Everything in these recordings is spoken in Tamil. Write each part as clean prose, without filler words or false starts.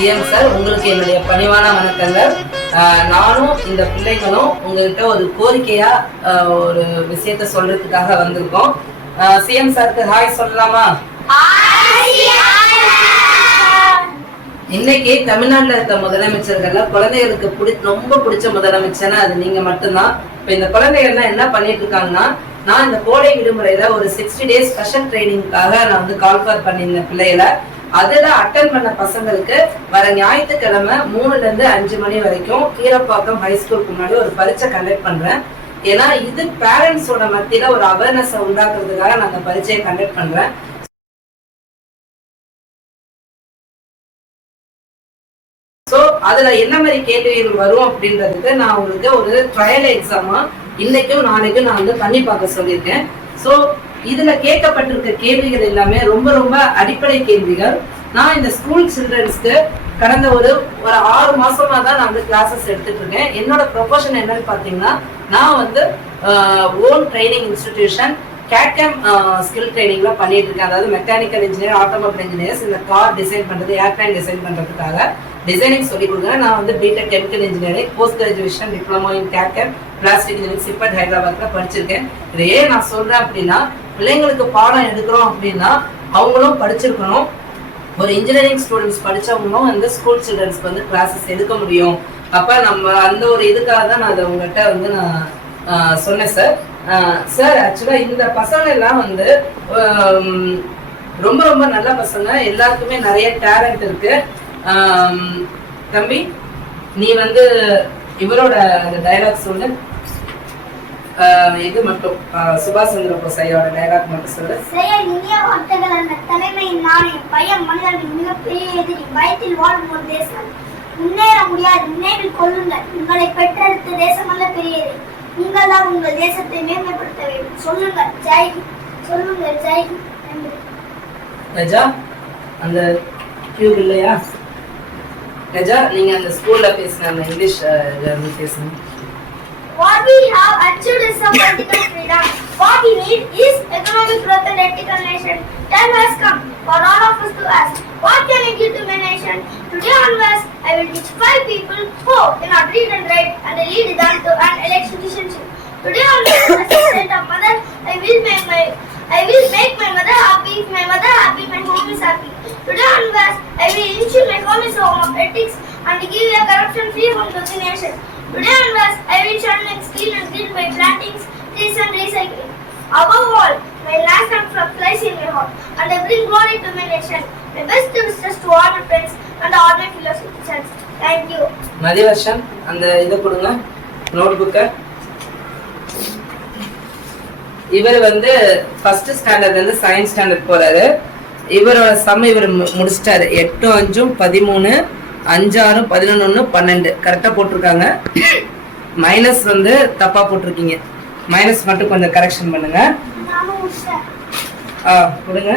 சிஎம் சார், உங்களுக்கு என்னுடைய பணிவான வணக்கங்கள். நானும் இந்த பிள்ளைங்களும் உங்ககிட்ட ஒரு கோரிக்கையா ஒரு விஷயத்த சொல்றதுக்காக வந்திருக்கோம். சிஎம் சாருக்கு ஹாய் சொல்லலாமா? இன்னைக்கு தமிழ்நாட்டில் இருக்க முதலமைச்சர்கள்ல குழந்தைகளுக்கு ரொம்ப பிடிச்ச முதலமைச்சர்னா அது நீங்க மட்டும்தான். இப்ப இந்த குழந்தைகள்லாம் என்ன பண்ணிட்டு இருக்காங்கன்னா, நான் இந்த கோடை விடுமுறையில ஒரு 60 டேஸ் ஸ்பெஷல் ட்ரைனிங்காக நான் வந்து கால்ஃபர் பண்ணியிருந்தேன் பிள்ளைகளை. அதுல அட்டன் பண்ண பசங்களுக்கு வர ஞாயிற்றுக்கிழமை 3 to 5 மணி வரைக்கும் கீரப்பாக்கம் ஹைஸ்கூலுக்கு முன்னாடி ஒரு பரீட்சை கண்டக்ட் பண்றேன். ஏன்னா இது பேரண்ட்ஸோட மத்தியில ஒரு அவேர்னஸ் உண்டாக்குறதுக்காக நான் அந்த பரீட்சையை கண்டக்ட் பண்றேன். ஸோ அதுல என்ன மாதிரி கேள்விகள் வரும் அப்படின்றதுக்கு நான் உங்களுக்கு ஒரு ட்ரையல் எக்ஸாமா இன்னைக்கும் நாளைக்கும் நான் வந்து பண்ணி பார்க்க சொல்லியிருக்கேன். ஸோ இதுல கேட்கப்பட்டிருக்க கேள்விகள் எல்லாமே ரொம்ப ரொம்ப அடிப்படை கேள்விகள். நான் இந்த ஸ்கூல் சில்ட்ரன்ஸ்க்கு கடந்த ஒரு 6 மாசமா தான் நான் வந்து கிளாஸஸ் எடுத்துட்டு இருக்கேன். என்னோட ப்ரொஃபஷன் என்னன்னு பாத்தீங்கன்னா, நான் வந்து own training institution CAD CAM skill ட்ரைனிங்ல பண்ணிட்டு இருக்கேன். அதாவது மெக்கானிக்கல் இன்ஜினியர், ஆட்டோமொபைல் இன்ஜினியர்ஸ் இந்த கார் டிசைன் பண்றது, ஏர்பிளைன் டிசைன் பண்றதுக்காக டிசைனிங் சொல்லி கொடுக்குறேன். நான் வந்து B Tech chemical engineering, post graduation diploma in CAD CAM plastic engineering CIPET ஹைதராபாத்ல படிச்சிருக்கேன். இதை ஏன் நான் சொல்றேன் அப்படின்னா, பிள்ளைங்களுக்கு பாடம் எடுக்கிறோம் அப்படின்னா அவங்களும் படிச்சிருக்கணும். ஒரு இன்ஜினியரிங் ஸ்டூடெண்ட்ஸ் படிச்சவங்களும் வந்து ஸ்கூல் சில்ட்ரன்ஸ்க்கு வந்து கிளாஸஸ் எடுக்க முடியும். அப்ப நம்ம அந்த ஒரு இதுக்காக தான் நான் அதை உங்கள்கிட்ட வந்து நான் சொன்னேன் சார். சார், ஆக்சுவலா இந்த பசங்க எல்லாம் வந்து ரொம்ப ரொம்ப நல்ல பசங்க, எல்லாருக்குமே நிறைய டேலண்ட் இருக்கு. தம்பி, நீ வந்து இவரோட டைலாக் சொல்லு. இது மட்டும் சுபாஷ் சந்திர போஸ் ஐயோட டைலாக் மட்டும் சொல்லு. இந்திய வார்த்தைகள் அந்த தலைமையின் நாணயம், பயம் மனிதர்களின் மிகப்பெரிய எதிரி, பயத்தில் வாழும் ஒரு தேசம். முன்னேற முடியாது, நினைவில் கொள்ளுங்கள், உங்களை பெற்றெடுத்த தேசம் அல்ல பெரியது. நீங்கள் தான் உங்கள் தேசத்தை மேம்படுத்த வேண்டும். சொல்லுங்கள் ஜெய், சொல்லுங்கள் ஜெய். கஜா, அந்த கியூ இல்லையா? கஜா, நீங்க அந்த ஸ்கூல்ல பேசுன அந்த இங்கிலீஷ் பேசுங்க. What we have achieved is some political freedom. What we need is economic growth and ethical nation. Time has come for all of us to ask, what can I give to my nation? Today onwards, I will teach 5 people who cannot read and write and lead them to an election citizenship. Today onwards, as a state of mother, I will make my mother happy. If my mother happy, my home is happy. Today onwards, I will ensure my home is home of ethics and give a corruption-free home to the nation. Today onwards, I will shun and steal and kill by plantings, trees and recycling. Above all, my last and flies in my heart, and I bring glory to my nation. My best wishes to all my friends and all my fellow citizens. Thank you. மதிவர்ஷன், அந்த இதை கொடுங்க, நோட்புக்கை. இவர் வந்து ஃபர்ஸ்ட் ஸ்டாண்டர்ட்ல இருந்து சயின்ஸ் ஸ்டாண்டர்ட் போறாரு. இவரோட இவர் முடிச்சிட்டாரு. 8 5 13 5 6 11 12 கரெக்டா போட்டிருக்காங்க. மைனஸ் வந்து தப்பா போட்டிருக்கீங்க. மைனஸ் மட்டும் கொஞ்சம் கரெக்ஷன் பண்ணுங்க. கொடுங்க.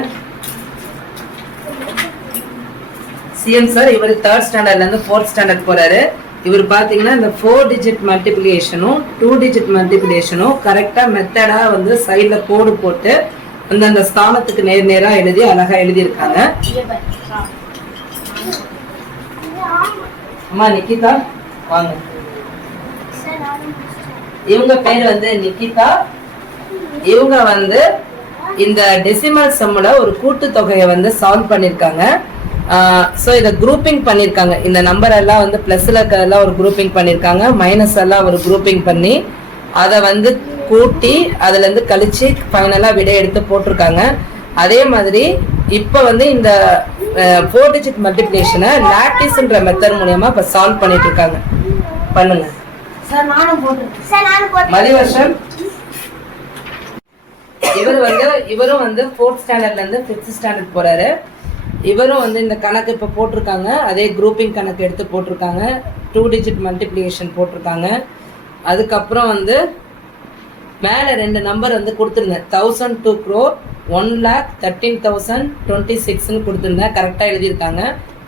சிஎம் சார், இவர் 3rd ஸ்டாண்டர்ட்ல இருந்து 4th ஸ்டாண்டர்ட் போறாரு. இவர் பாத்தீங்கன்னா இந்த 4 டிஜிட் மல்டிபிளிகேஷனும் 2 டிஜிட் மல்டிபிளிகேஷனும் கரெக்டா மெத்தடா வந்து சைட்ல கோடு போட்டு அந்த ஸ்தானத்துக்கு நேரா எழுதி அழகா எழுதி இருக்காங்க. அம்மா நிக்கிதா, வாங்க. இவங்க பேர் வந்து நிக்கிதா. இவங்க வந்து இந்த டெசிமல் சம்முல ஒரு கூட்டு தொகையை வந்து சால்வ் பண்ணிருக்காங்க. ஸோ இதை குரூப்பிங் பண்ணியிருக்காங்க. இந்த நம்பர் எல்லாம் வந்து பிளஸ்ல எல்லாம் ஒரு குரூப்பிங் பண்ணியிருக்காங்க, மைனஸ் எல்லாம் ஒரு குரூப்பிங் பண்ணி அதை வந்து கூட்டி அதுல இருந்து கழிச்சு ஃபைனலா விடை எடுத்து போட்டிருக்காங்க. அதே மாதிரி இப்போ வந்து இந்த 4 டிஜிட் மல்டிப்ளிகேஷனை லாட்டிஸ்ன்ற மெத்தட் மூலமா இப்ப சால்வ் பண்ணிட்டு இருக்காங்க. பண்ணுங்க சார். மதிவர்ஷன், இவரும் வந்து 4th ஸ்டாண்டர்ட்ல இருந்து 5th ஸ்டாண்டர்ட் போறாரு. இவரும் வந்து இந்த கணக்கு இப்போ போட்டிருக்காங்க. அதே குரூப்பிங் கணக்கு எடுத்து போட்டிருக்காங்க. 2 டிஜிட் மல்டிப்ளிகேஷன் போட்டிருக்காங்க. அதுக்கப்புறம் வந்து மேலே 2 நம்பர் வந்து கொடுத்துருந்தேன். 1002 crore 1,13,026 கொடுத்துருந்தேன். கரெக்டாக எழுதியிருக்காங்க.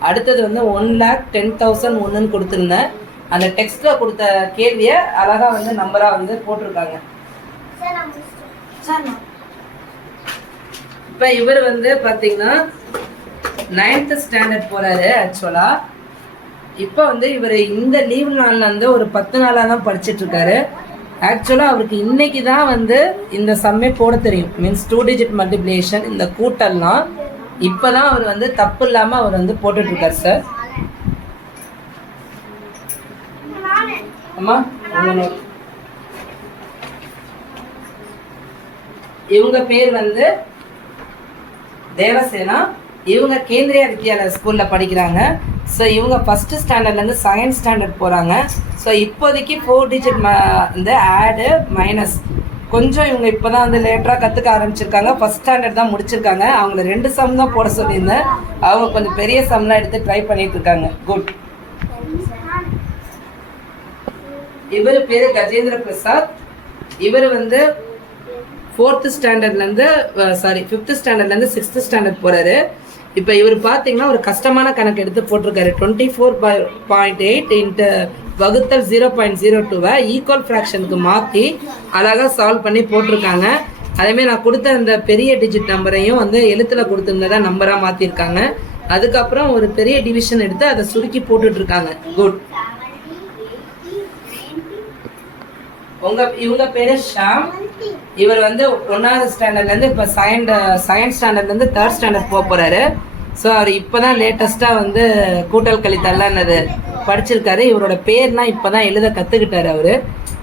அடுத்தது வந்து 1,10,001 கொடுத்துருந்தேன். அந்த டெக்ஸ்ட்ல கொடுத்த கேள்வியை அழகா வந்து நம்பரா வந்து போட்டிருக்காங்க. இப்ப இவர் வந்து பாத்தீங்கன்னா 9th ஸ்டாண்டர்ட் போறாரு. ஆக்சுவலா இப்போ வந்து இவர் இந்த லீவ் நாள்ல வந்து ஒரு 10 நாளா தான் படிச்சிட்டு இருக்காரு. ஆக்சுவலாக அவருக்கு இன்னைக்கு தான் வந்து இந்த சம்மே போட தெரியும். மீன்ஸ் 2 டிஜிட் மல்டிப்ளிகேஷன் இந்த கூட்டல்லாம் இப்போ தான் அவர் வந்து தப்பு இல்லாமல் அவர் வந்து போட்டுட்ருக்கார் சார். அம்மா இவங்க பேர் வந்து தேவசேனா. இவங்க கேந்திரியா வித்யாலயா ஸ்கூலில் படிக்கிறாங்க. ஸோ இவங்க ஃபஸ்ட்டு ஸ்டாண்டர்ட்லேருந்து 2nd ஸ்டாண்டர்ட் போகிறாங்க. ஸோ இப்போதைக்கு 4 டிஜிட் வந்து ஆடு மைனஸ் கொஞ்சம் இவங்க இப்போ தான் வந்து லேட்டராக கற்றுக்க ஆரம்பிச்சிருக்காங்க. ஃபஸ்ட் ஸ்டாண்டர்ட் தான் முடிச்சிருக்காங்க. அவங்கள 2 சம் தான் போட சொல்லியிருந்தேன். அவங்க கொஞ்சம் பெரிய சம்லாம் எடுத்து ட்ரை பண்ணிட்டு இருக்காங்க. குட். இவர் பேர் கஜேந்திர பிரசாத். இவர் வந்து 4th ஸ்டாண்டர்ட்லேருந்து 5th ஸ்டாண்டர்ட்லேருந்து 6th ஸ்டாண்டர்ட் போகிறாரு. இப்போ இவர் பார்த்தீங்கன்னா ஒரு கஷ்டமான கணக்கு எடுத்து போட்டிருக்காரு. 24.8 இன்ட்டு வகுத்தல் 0.02 ஈக்குவல் ஃப்ராக்ஷனுக்கு மாற்றி அழகாக சால்வ் பண்ணி போட்டிருக்காங்க. அதேமாதிரி நான் கொடுத்த அந்த பெரிய டிஜிட் நம்பரையும் வந்து எழுத்தில் கொடுத்துருந்ததா நம்பராக மாற்றிருக்காங்க. அதுக்கப்புறம் ஒரு பெரிய டிவிஷன் எடுத்து அதை சுருக்கி போட்டுட்ருக்காங்க. குட். இவங்க பேரு ஷாம். இவர் வந்து 1வது ஸ்டாண்டர்ட்லேருந்து இப்போ 2nd ஸ்டாண்டர்ட்லேருந்து 3rd ஸ்டாண்டர்ட் போக போகிறாரு. ஸோ அவர் இப்போ தான் லேட்டஸ்ட்டாக வந்து கூட்டல் கழித்தல்லாம் அது படிச்சிருக்காரு. இவரோட பேர்லாம் இப்போ தான் எழுத கற்றுக்கிட்டாரு அவர்.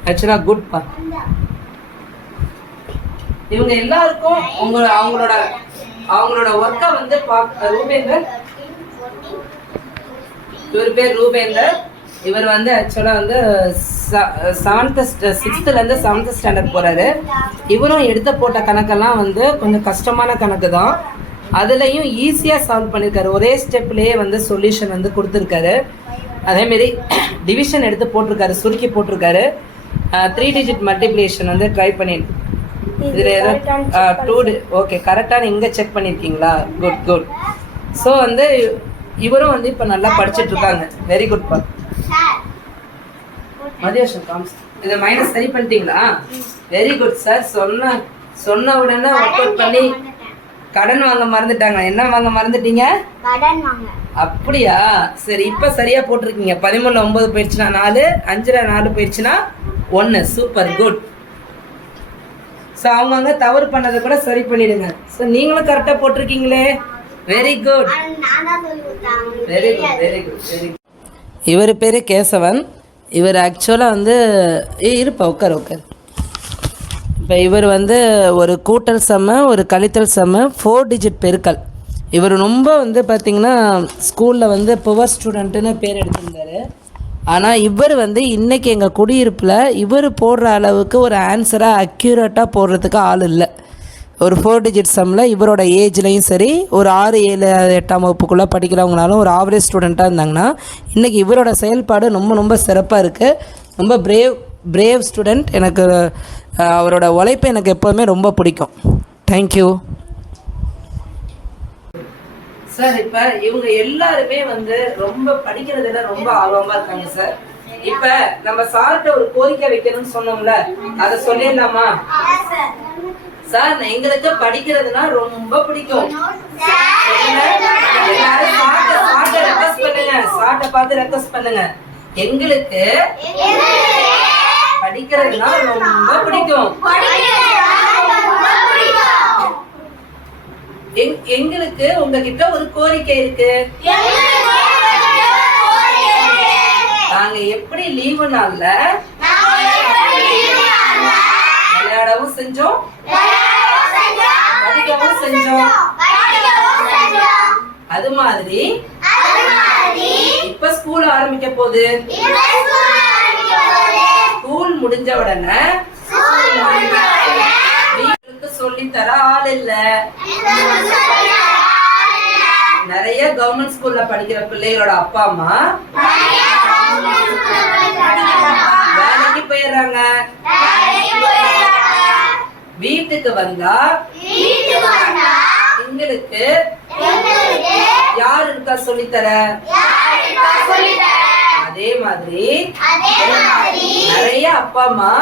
ஆக்சுவலாக குட்பா. இவங்க எல்லாருக்கும் அவங்களோட ஒர்க்கை வந்து ரூபேந்தர். இவர் பேர் ரூபேந்தர். இவர் வந்து ஆக்சுவலாக வந்து 6th-லேருந்து 7th ஸ்டாண்டர்ட் போகிறாரு. இவரும் எடுத்து போட்ட கணக்கெல்லாம் வந்து கொஞ்சம் கஷ்டமான கணக்கு தான். அதுலேயும் ஈஸியாக சால்வ் பண்ணியிருக்காரு. ஒரே ஸ்டெப்லேயே வந்து சொல்யூஷன் வந்து கொடுத்துருக்காரு. அதேமாரி டிவிஷன் எடுத்து போட்டிருக்காரு, சுருக்கி போட்டிருக்காரு. 3 டிஜிட் மல்டிப்ளிகேஷன் வந்து ட்ரை பண்ணிருக்கு. இதில் ஏதோ 2 ஓகே கரெக்டான இங்கே செக் பண்ணியிருக்கீங்களா? Good good. ஸோ வந்து இவரும் வந்து இப்போ நல்லா படிச்சுட்டு இருக்காங்க. வெரி குட் பா. மதியோஷன் காம்ஸ் இதை மைனஸ் சரி பண்ணிட்டீங்களா? Very good sir. சொன்ன உடனே ஒர்க் அவுட் பண்ணி கடன் வாங்க மறந்துட்டாங்க. என்ன வாங்க மறந்துட்டீங்க? அப்படியா? சரி இப்போ சரியா போட்டிருக்கீங்க. 13ல் 9 போயிடுச்சுன்னா 4, 5ல் 4 போயிடுச்சுன்னா 1. Super good. ஸோ அவங்கவுங்க தவறு பண்ணதை கூட சரி பண்ணிடுங்க. ஸோ நீங்களும் கரெக்டாக போட்டிருக்கீங்களே. Very good very good very good very good. இவர் பேர் கேசவன். இவர் ஆக்சுவலாக வந்து இருப்பா உட்கார். இப்போ இவர் வந்து ஒரு கூட்டல் சம்ம ஒரு கழித்தல் சம்ம 4 டிஜிட் பெருக்கல். இவர் ரொம்ப வந்து பார்த்திங்கன்னா ஸ்கூலில் வந்து புவர் ஸ்டூடெண்ட்டுன்னு பேர் எடுத்திருந்தார். ஆனால் இவர் வந்து இன்றைக்கி எங்கள் குடியிருப்பில் இவர் போடுற அளவுக்கு ஒரு ஆன்சராக அக்யூரேட்டாக போடுறதுக்கு ஆள் இல்லை. ஒரு 4 டிஜிட் சம்மில் இவரோட ஏஜ்லேயும் சரி ஒரு 6, 7, 8ஆம் வகுப்புக்குள்ளே படிக்கிறவங்கனாலும் ஒரு ஆவரேஜ் ஸ்டூடெண்ட்டாக இருந்தாங்கன்னா இன்றைக்கி இவரோட செயல்பாடு ரொம்ப சிறப்பாக இருக்குது. ரொம்ப பிரேவ் ஸ்டூடெண்ட். எனக்கு அவரோட உழைப்பு எனக்கு எப்போதுமே ரொம்ப பிடிக்கும். Thank you sir. இப்போ இவங்க எல்லாருமே வந்து ரொம்ப படிக்கிறதுல ரொம்ப ஆர்வமாக இருக்காங்க சார். இப்போ நம்ம சார்கிட்ட ஒரு கோரிக்கை வைக்கணும்னு சொன்னோம்ல, அதை சொல்லிடலாமா சார்? எங்களுக்கு படிக்கிறதுனா ரொம்ப பிடிக்கும். எல்லாரும் சார்ட்ட ரெக்வெஸ்ட் பண்ணுங்க. சார்ட்ட பார்த்து ரெக்வெஸ்ட் பண்ணுங்க. எங்களுக்கு படிக்கிறதுனா ரொம்ப பிடிக்கும். எங்களுக்கு உங்ககிட்ட ஒரு கோரிக்கை இருக்கு. நாங்க எப்படி லீவு நாள்ல விளையாடவும் செஞ்சோம், படிக்கவும் செஞ்சோம். அது மாதிரி இப்ப ஸ்கூல் ஆரம்பிக்க போகுது. ஸ்கூல் முடிஞ்ச உடனே வீட்டுக்கு சொல்லி தர ஆள் இல்ல. நிறைய கவர்மெண்ட் ஸ்கூல்ல படிக்கிற பிள்ளைகளோட அப்பா அம்மா வேலைக்கு போயிடுறாங்க. வீட்டுக்கு வந்தா எங்களுக்கு யார் இருக்கா சொல்லித்தர? அதே மாதிரி நிறைய அப்பா அம்மா,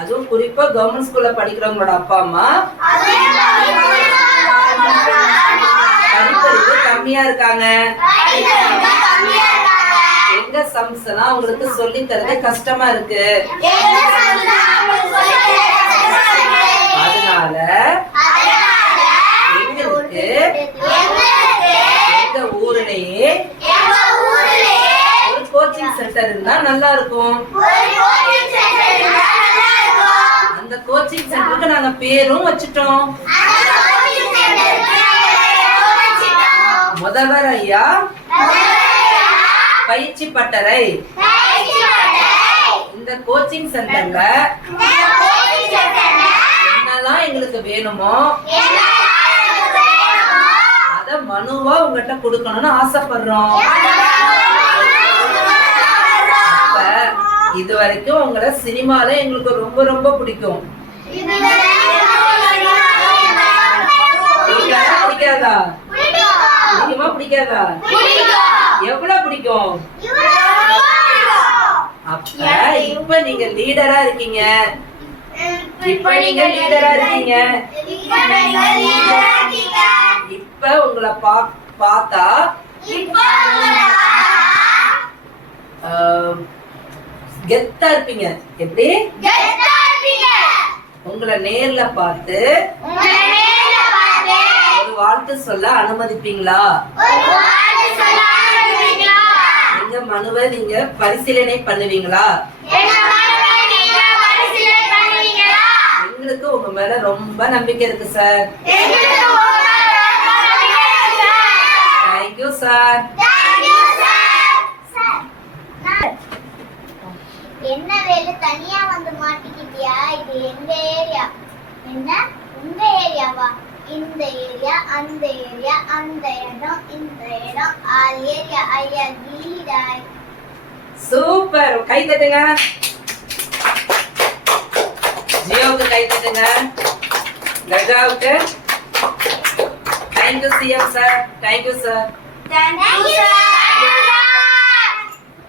அதுவும் குறிப்பா கவர்மெண்ட் ஸ்கூல்ல படிக்கிறவங்களோட அப்பா அம்மா படிப்பறிவு கம்மியா இருக்காங்க. எங்க சம்ஸ் எல்லாம் உங்களுக்கு சொல்லி தரது கஷ்டமா இருக்கு. அதனால எங்களுக்கு எங்க ஊர்லயே ஒரு கோச்சிங் சென்டர் இருந்தா நல்லா இருக்கும். அந்த கோச்சிங் சென்டருக்கு நாங்க பேரும் வச்சுட்டோம். முதல்வர் ஐயா பயிற்சி பட்டறை. இந்த கோச்சிங் சென்டர்ல என்னெல்லாம் எங்களுக்கு வேணுமோ அத மனுவா உங்ககிட்ட கொடுக்கணும்னு ஆசைப்படுறோம். அப்ப இது வரைக்கும் உங்களை சினிமால எங்களுக்கு ரொம்ப ரொம்ப பிடிக்கும். பிடிக்காதா? பிடிக்குமா பிடிக்காதா? எவ்வளவு பிடிக்கும்? அப்ப இப்ப நீங்க லீடரா இருக்கீங்க. இப்ப உங்களை பார்த்தா கெத்தா இருப்பீங்க. எப்படி? உங்களை நேர்ல பார்த்து ஒரு வாழ்த்து சொல்ல அனுமதிப்பீங்களா? எங்க மனுவை நீங்க பரிசீலனை பண்ணுவீங்களா? எங்களுக்கு உங்க மேல ரொம்ப நம்பிக்கை இருக்கு சார். Thank you sir. என்ன வேலை தனியா வந்து மாட்டிக்கிட்டியா? இது எங்க ஏரியா. என்ன உங்க ஏரியாவா? இந்த ஏரியா, அந்த ஏரியா, அந்த இடம், இந்த இடம், ஆல் ஏரியா. ஐயா லீடர். சூப்பர். கை தட்டுங்க. ஜியோவுக்கு கை தட்டுங்க. கஜாவுக்கு. Thank you CM sir. Thank you sir. Thank you sir.